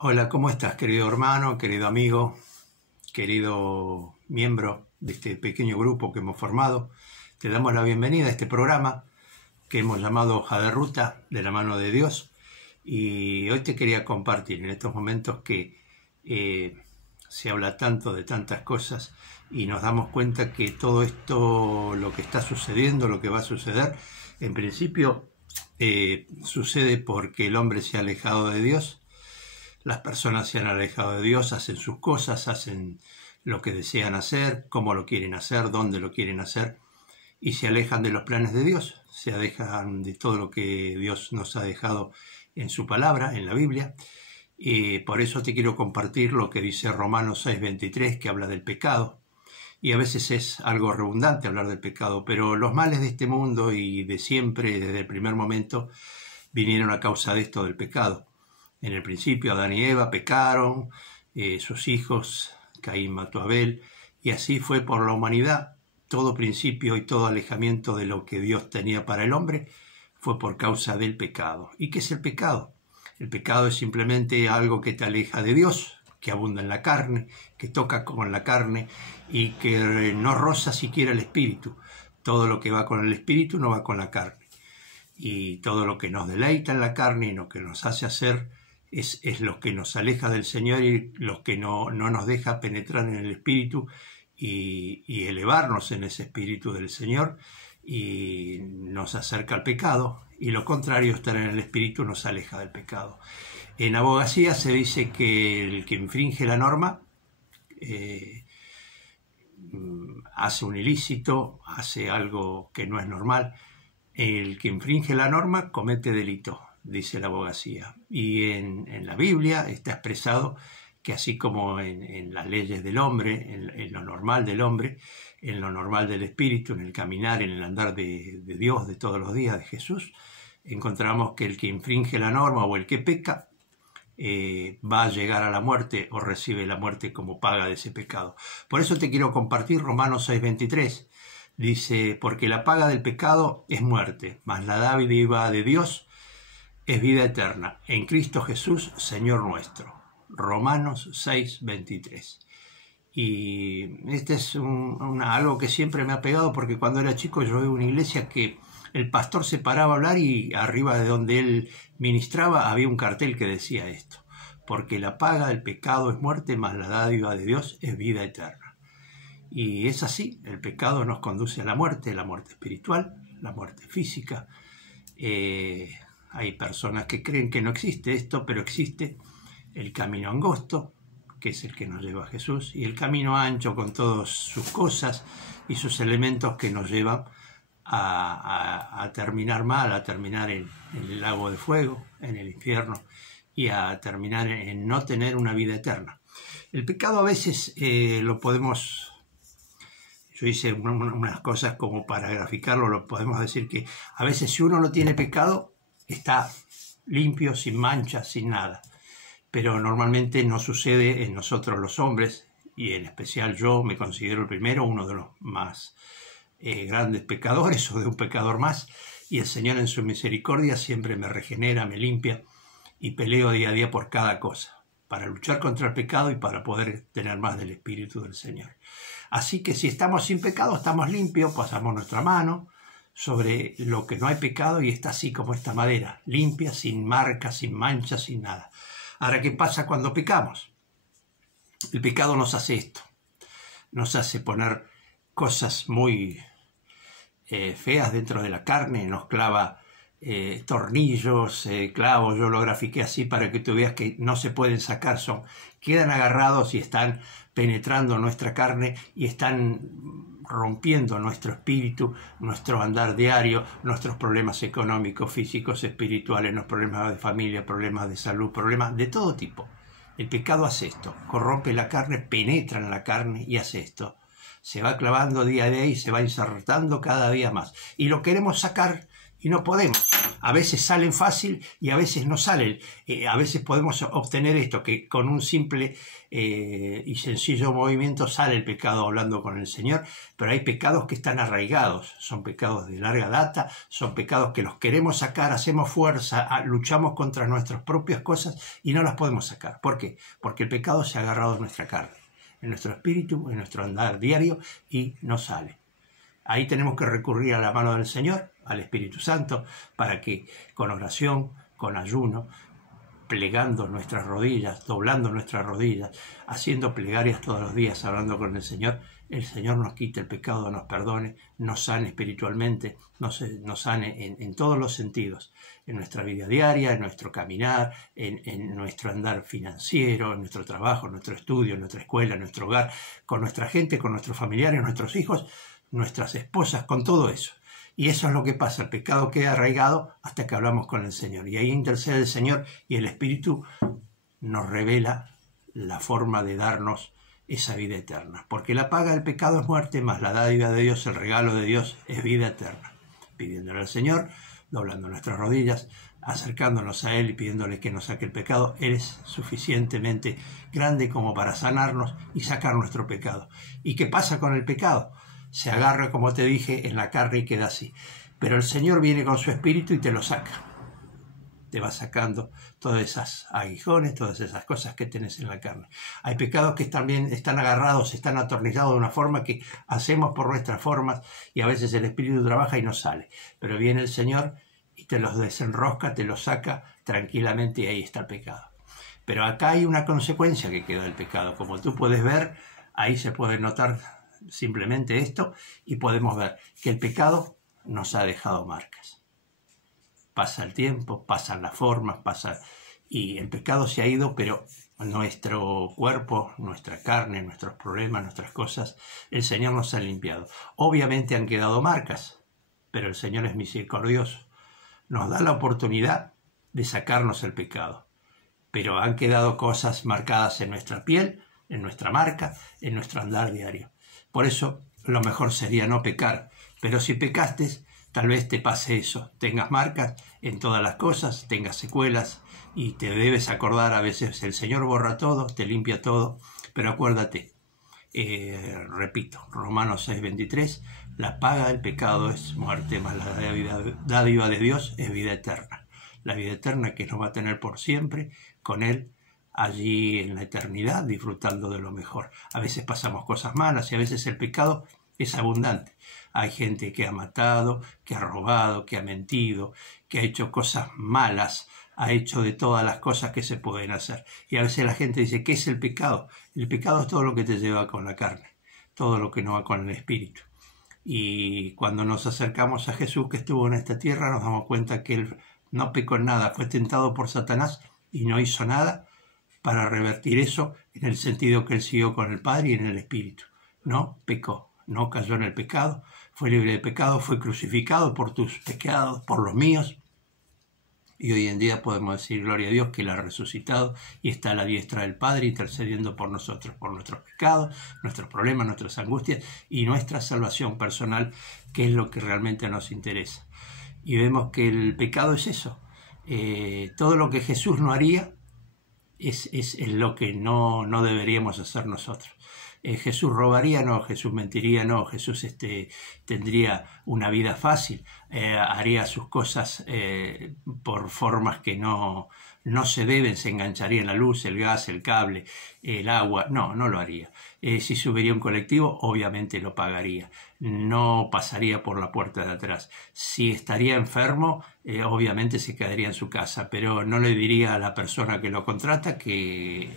Hola, ¿cómo estás, querido hermano, querido amigo, querido miembro de este pequeño grupo que hemos formado? Te damos la bienvenida a este programa que hemos llamado Hoja de Ruta de la mano de Dios. Y hoy te quería compartir en estos momentos que se habla tanto de tantas cosas y nos damos cuenta que todo esto, lo que está sucediendo, lo que va a suceder, en principio sucede porque el hombre se ha alejado de Dios. Las personas se han alejado de Dios, hacen sus cosas, hacen lo que desean hacer, cómo lo quieren hacer, dónde lo quieren hacer, y se alejan de los planes de Dios, se alejan de todo lo que Dios nos ha dejado en su palabra, en la Biblia. Y por eso te quiero compartir lo que dice Romanos 6:23, que habla del pecado. Y a veces es algo redundante hablar del pecado, pero los males de este mundo y de siempre, desde el primer momento, vinieron a causa de esto del pecado. En el principio Adán y Eva pecaron, sus hijos, Caín mató a Abel, y así fue por la humanidad. Todo principio y todo alejamiento de lo que Dios tenía para el hombre fue por causa del pecado. ¿Y qué es el pecado? El pecado es simplemente algo que te aleja de Dios, que abunda en la carne, que toca con la carne y que no roza siquiera el espíritu. Todo lo que va con el espíritu no va con la carne. Y todo lo que nos deleita en la carne y lo que nos hace hacer es lo que nos aleja del Señor y lo que no nos deja penetrar en el espíritu y elevarnos en ese espíritu del Señor, y nos acerca al pecado, y lo contrario, estar en el espíritu, nos aleja del pecado. En abogacía se dice que el que infringe la norma hace un ilícito, hace algo que no es normal. El que infringe la norma comete delito, dice la abogacía. Y en la Biblia está expresado que así como en las leyes del hombre, en lo normal del hombre, en lo normal del espíritu, en el caminar, en el andar de Dios de todos los días, de Jesús, encontramos que el que infringe la norma o el que peca va a llegar a la muerte o recibe la muerte como paga de ese pecado. Por eso te quiero compartir Romanos 6:23. Dice, porque la paga del pecado es muerte, mas la dádiva de Dios es vida eterna, en Cristo Jesús, Señor nuestro. Romanos 6:23. Y este es algo que siempre me ha pegado, porque cuando era chico yo iba a una iglesia que el pastor se paraba a hablar y arriba de donde él ministraba había un cartel que decía esto, porque la paga del pecado es muerte, mas la dádiva de Dios es vida eterna. Y es así, el pecado nos conduce a la muerte espiritual, la muerte física. Hay personas que creen que no existe esto, pero existe el camino angosto, que es el que nos lleva a Jesús, y el camino ancho con todas sus cosas y sus elementos que nos llevan a terminar mal, a terminar en el lago de fuego, en el infierno, y a terminar en no tener una vida eterna. El pecado a veces lo podemos... Yo hice unas cosas como para graficarlo, lo podemos decir que a veces si uno no tiene pecado, está limpio, sin manchas, sin nada. Pero normalmente no sucede en nosotros los hombres, y en especial yo me considero el primero, uno de los más grandes pecadores o de un pecador más, y el Señor en su misericordia siempre me regenera, me limpia, y peleo día a día por cada cosa, para luchar contra el pecado y para poder tener más del Espíritu del Señor. Así que si estamos sin pecado, estamos limpios, pasamos nuestra mano sobre lo que no hay pecado y está así como esta madera, limpia, sin marcas, sin manchas, sin nada. Ahora, ¿qué pasa cuando pecamos? El pecado nos hace esto, nos hace poner cosas muy feas dentro de la carne, nos clava tornillos, clavos. Yo lo grafiqué así para que tú veas que no se pueden sacar, quedan agarrados y están penetrando nuestra carne y están rompiendo nuestro espíritu, nuestro andar diario, nuestros problemas económicos, físicos, espirituales, los problemas de familia, problemas de salud, problemas de todo tipo. El pecado hace esto, corrompe la carne, penetra en la carne y hace esto. Se va clavando día a día y se va insertando cada día más. Y lo queremos sacar y no podemos. a veces salen fácil y a veces no salen. A veces podemos obtener esto, que con un simple y sencillo movimiento sale el pecado hablando con el Señor, pero hay pecados que están arraigados, son pecados de larga data, son pecados que los queremos sacar, hacemos fuerza, luchamos contra nuestras propias cosas y no las podemos sacar. ¿Por qué? Porque el pecado se ha agarrado en nuestra carne, en nuestro espíritu, en nuestro andar diario y no sale. Ahí tenemos que recurrir a la mano del Señor, al Espíritu Santo, para que con oración, con ayuno, plegando nuestras rodillas, doblando nuestras rodillas, haciendo plegarias todos los días, hablando con el Señor nos quite el pecado, nos perdone, nos sane espiritualmente, nos sane en todos los sentidos, en nuestra vida diaria, en nuestro caminar, en nuestro andar financiero, en nuestro trabajo, en nuestro estudio, en nuestra escuela, en nuestro hogar, con nuestra gente, con nuestros familiares, nuestros hijos, nuestras esposas, con todo eso. Y eso es lo que pasa, el pecado queda arraigado hasta que hablamos con el Señor. Y ahí intercede el Señor y el Espíritu nos revela la forma de darnos esa vida eterna. Porque la paga del pecado es muerte, más la dádiva de Dios, el regalo de Dios, es vida eterna. Pidiéndole al Señor, doblando nuestras rodillas, acercándonos a Él y pidiéndole que nos saque el pecado. Él es suficientemente grande como para sanarnos y sacar nuestro pecado. ¿Y qué pasa con el pecado? Se agarra, como te dije, en la carne y queda así. Pero el Señor viene con su espíritu y te lo saca. Te va sacando todas esas aguijones, todas esas cosas que tenés en la carne. Hay pecados que también están agarrados, están atornillados de una forma que hacemos por nuestras formas y a veces el espíritu trabaja y no sale. Pero viene el Señor y te los desenrosca, te los saca tranquilamente y ahí está el pecado. Pero acá hay una consecuencia que queda del pecado. Como tú puedes ver, ahí se puede notar simplemente esto y podemos ver que el pecado nos ha dejado marcas. Pasa el tiempo, pasan las formas, y el pecado se ha ido, pero nuestro cuerpo, nuestra carne, nuestros problemas, nuestras cosas, el Señor nos ha limpiado. Obviamente han quedado marcas, pero el Señor es misericordioso. Nos da la oportunidad de sacarnos el pecado, pero han quedado cosas marcadas en nuestra piel, en nuestra marca, en nuestro andar diario. Por eso lo mejor sería no pecar, pero si pecaste, tal vez te pase eso, tengas marcas en todas las cosas, tengas secuelas y te debes acordar, a veces el Señor borra todo, te limpia todo, pero acuérdate, repito, Romanos 6:23, la paga del pecado es muerte, más la dádiva de Dios es vida eterna. La vida eterna que nos va a tener por siempre con Él, allí en la eternidad, disfrutando de lo mejor. A veces pasamos cosas malas y a veces el pecado es abundante. Hay gente que ha matado, que ha robado, que ha mentido, que ha hecho cosas malas, ha hecho de todas las cosas que se pueden hacer. Y a veces la gente dice, ¿qué es el pecado? El pecado es todo lo que te lleva con la carne, todo lo que no va con el espíritu. Y cuando nos acercamos a Jesús que estuvo en esta tierra, nos damos cuenta que Él no pecó en nada, fue tentado por Satanás y no hizo nada para revertir eso en el sentido que Él siguió con el Padre y en el Espíritu. No pecó, no cayó en el pecado, fue libre de pecado, fue crucificado por tus pecados, por los míos. Y hoy en día podemos decir, gloria a Dios, que Él ha resucitado y está a la diestra del Padre intercediendo por nosotros, por nuestros pecados, nuestros problemas, nuestras angustias y nuestra salvación personal, que es lo que realmente nos interesa. Y vemos que el pecado es eso. Todo lo que Jesús no haría es lo que no deberíamos hacer nosotros. Jesús robaría, no, Jesús mentiría, no, Jesús tendría una vida fácil, haría sus cosas por formas que no se deben, se engancharía en la luz, el gas, el cable, el agua, no lo haría. Si subiría un colectivo, obviamente lo pagaría, no pasaría por la puerta de atrás. Si estaría enfermo, obviamente se quedaría en su casa, pero no le diría a la persona que lo contrata que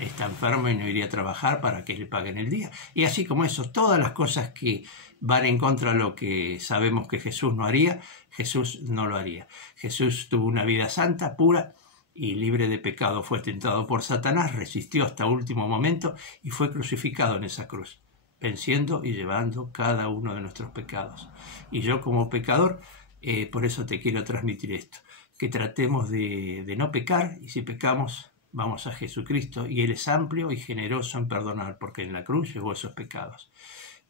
está enfermo y no iría a trabajar para que le paguen el día. Y así como eso, todas las cosas que van en contra de lo que sabemos que Jesús no haría, Jesús no lo haría. Jesús tuvo una vida santa, pura y libre de pecado. Fue tentado por Satanás, resistió hasta último momento y fue crucificado en esa cruz, venciendo y llevando cada uno de nuestros pecados. Y yo como pecador, por eso te quiero transmitir esto, que tratemos de no pecar, y si pecamos, vamos a Jesucristo y Él es amplio y generoso en perdonar, porque en la cruz llevó esos pecados.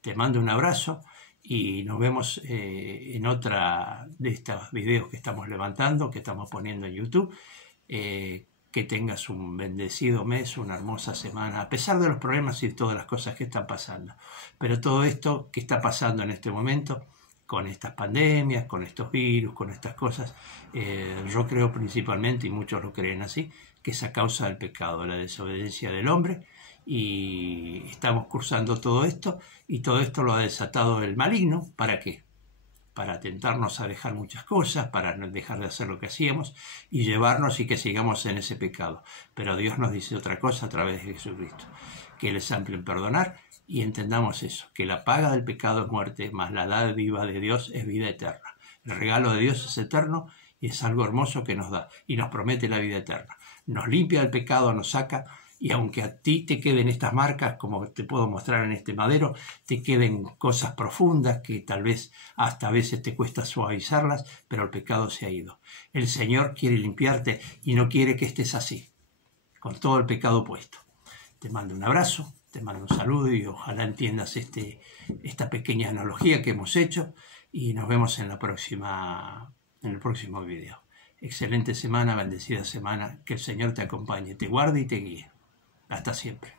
Te mando un abrazo y nos vemos en otra de estos videos que estamos levantando, que estamos poniendo en YouTube. Que tengas un bendecido mes, una hermosa semana, a pesar de los problemas y todas las cosas que están pasando. Pero todo esto que está pasando en este momento, con estas pandemias, con estos virus, con estas cosas, yo creo principalmente, y muchos lo creen así, que es a causa del pecado, la desobediencia del hombre, y estamos cursando todo esto, y todo esto lo ha desatado el maligno. ¿Para qué? Para tentarnos a dejar muchas cosas, para no dejar de hacer lo que hacíamos y llevarnos y que sigamos en ese pecado. Pero Dios nos dice otra cosa a través de Jesucristo, que Él es amplio en perdonar, y entendamos eso, que la paga del pecado es muerte, mas la dádiva de Dios es vida eterna. El regalo de Dios es eterno y es algo hermoso que nos da y nos promete la vida eterna. Nos limpia del pecado, nos saca. Y aunque a ti te queden estas marcas, como te puedo mostrar en este madero, te queden cosas profundas que tal vez hasta a veces te cuesta suavizarlas, pero el pecado se ha ido. El Señor quiere limpiarte y no quiere que estés así, con todo el pecado puesto. Te mando un abrazo, te mando un saludo y ojalá entiendas esta pequeña analogía que hemos hecho, y nos vemos en el próximo video. Excelente semana, bendecida semana, que el Señor te acompañe, te guarde y te guíe. Hasta siempre.